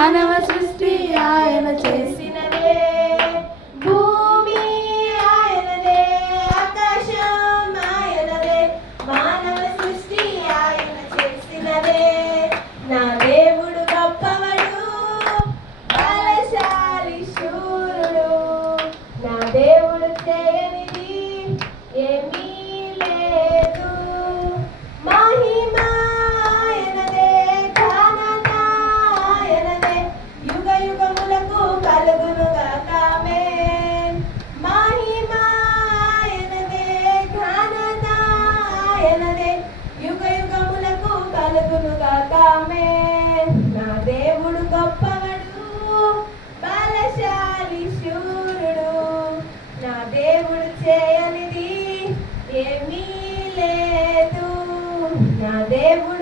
మానవ సృష్టి ఆయన చేసినదే, భూమి ఆయనదే, ఆకాశం ఆయనదే, మానవ సృష్టి ఆయన చేసినదే. నా దేవుడు గొప్పవడు, బలశాలి శూరుడు, నా దేవుడు చేయనిది ఏమీ లేదు. మహిమ ఆయనదే, ఘనత ఆయనదే, యుగ యుగములకు కలుగునుగాక ఆమేన్. మహిమ ఆయనదే, ఘనత ఆయనదే, యుగ యుగములకు కలుగునుగాక ఆమేన్. నా దేవుడు గొప్పవడు, బలశాలి శూరుడు, నా దేవుడు చేయనిది ఏమీ లేదు. నా దేవుడు